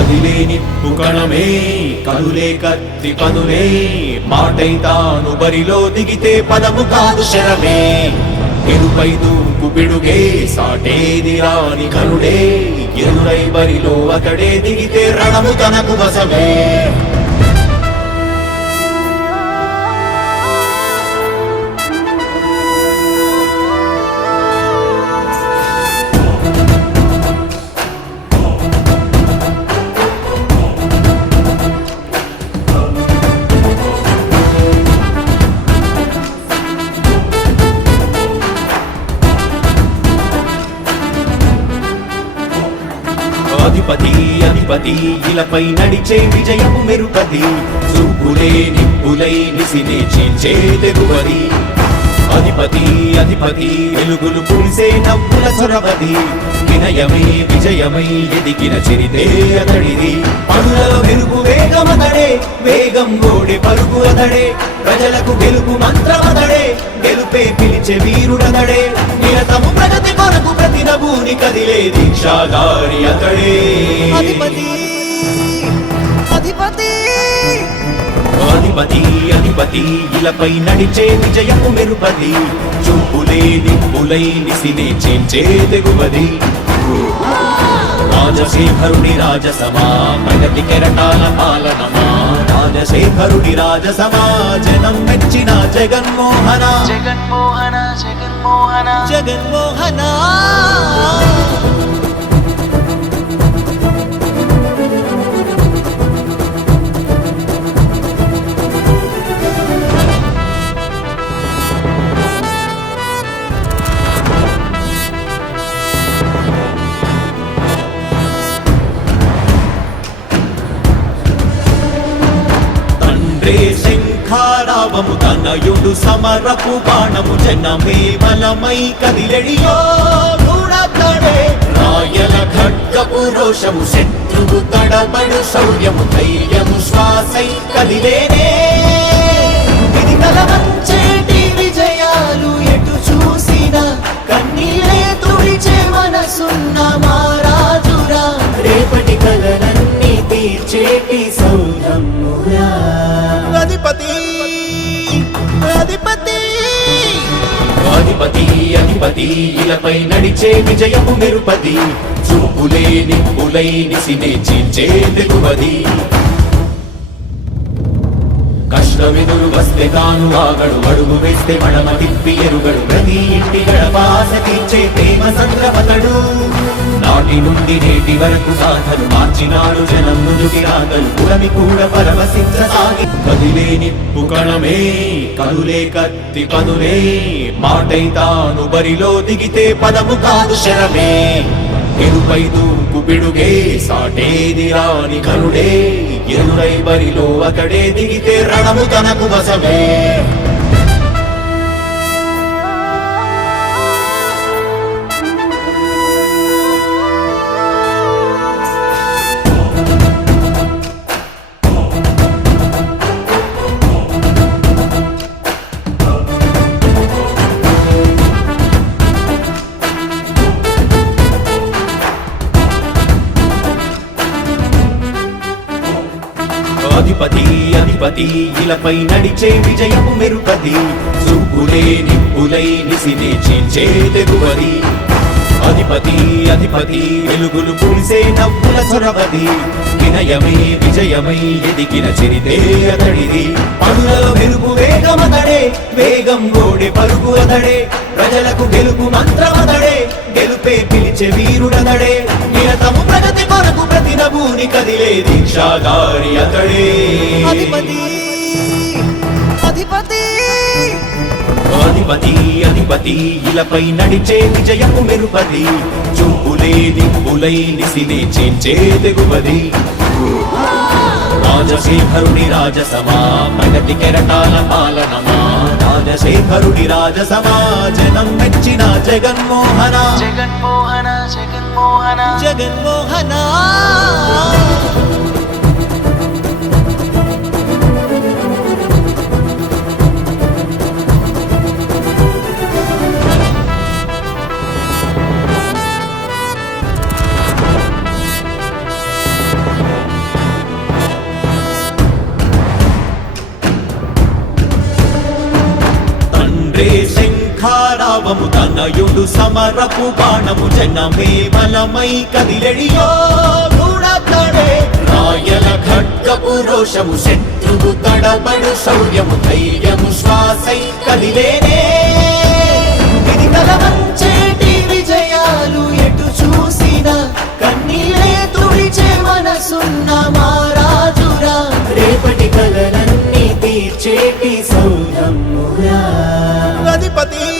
కదిలే నిప్పు కణమే కనులే కత్తి పనులే మాటై తాను బరిలో దిగితే పదము కాదు శరమే ఎరుపై దూకు పిడుగే సాటేది రాని కనుడే ఎదురై బరిలో అతడే దిగితే రణము తనకు వశమే అధిపతి అధిపతి ఇలపై నడిచే విజయము మెరుపది చూపులే నిప్పులై నిసినే చీల్చే తెగువది అధిపతి అధిపతి వెలుగులు పులిసే నవ్వుల చొరవది వినయమై విజయమై ఎదిగిన చరితే అతడిది పనులలో వెలుగు వేగమతడే వేగం ఓడే పరుగు అతడే ప్రజలకు గెలుపు మంత్రమతడే గెలుపే పిలిచే వీరుడతడే నిరతము ప్రగతి కొరకు ప్రతి నభూని కదిలే దీక్షాగారి అతడే అధిపతి అధిపతి అధిపతి అధిపతి ఇలపై నడిచే విజయము మెరుపది చూపులే నిప్పులై నిసినే చేంచే తెగువది రాజశేఖరుడి రాజసమా ప్రగతి కెరటాల పాలనమా రాజశేఖరుడి రాజసమా జనం మెచ్చిన జగన్మోహన జగన్మోహన జగన్మోహన జగన్మోహన శంఖారావము తనయుడు సమరపు బాణము జనమే బలమై కదిలెడియో గూడతడే రాయల ఖడ్గపు రోషము శత్రువు తడబడు శౌర్యము ధైర్యము శ్వాసై కదిలేనే ఇది కలవంచేటి విజయాలు ఎటు చూసిన కన్నీలే తుడిచే మనసున్న మారాజురా రేపటి కలలన్నీ తీర్చేటి సౌరమ్మురా అధిపతి అధిపతి అధిపతి అధిపతి ఇలపై నడిచే విజయము మెరుపది చూపులే నిప్పులై నిసినే చీల్చే తెగువది కష్టమెదురు వస్తే తాను ఆగడు అడుగు వేస్తే మడమ తిప్పి ఎరుగడు ప్రతి ఇంటి గడపాస తీర్చే ప్రేమ సంద్రపతడు నాటి నుండి నేటి వరకు సాధలు మార్చినాడు జనం నుదుటి రాగలు పురమి కూడా పరవశించసాగి కదిలే నిప్పు కణమే కనులే కత్తి పనులే మాటై తాను బరిలో దిగితే పదము కాదు శరమే ఎరుపై దూకు పిడుగే సాటేది రాని కనుడే ఎదురై బరిలో అతడే దిగితే రణము తనకు వశమే అధిపతి అధిపతి ఇలపై నడిచే విజయము మెరుపది చూపులే నిప్పులై నిసినే చీల్చే తెగువది అధిపతి అధిపతి వెలుగులు పులిసే నవ్వుల చొరవది వినయమై విజయమై ఎదిగిన చరితే అతడిది పనులలో వెలుగు వేగమతడే వేగం ఓడే పరుగు అతడే ప్రజలకు గెలుపు మంత్రమతడే గెలుపే పిలిచే వీరుడతడే నిరతము ప్రగతి కొరకు ప్రతి నభూని కదిలే దీక్షాగారి అతడే అధిపతి అధిపతి అధిపతి అధిపతి ఇలపై నడిచే విజయము మెరుపది చూపులే నిప్పులై నిసినే చేంచే తెగువది రాజశేఖరుడి రాజసమా ప్రగతి కెరటాల పాలనమా రాజశేఖరుడి రాజసమా జనం మెచ్చిన జగన్మోహన జగన్మోహన జగన్మోహన జగన్మోహన పరాక్రమము తనయుడు సమరపు బాణము జనమే బలమై కదిలెడియో గూఢాతడే రాయల ఖడ్గపు రోషము శత్రువు తడబడు శౌర్యము ధైర్యము శ్వాసై కదిలేనే ఇది కలవంచేటి విజయాలు ఎటు చూసినా కన్నీలే తుడిచే మనసున్న మారాజురా రేపటి కలలన్నీ తీర్చేటి సౌధమ్మురా అధిపతి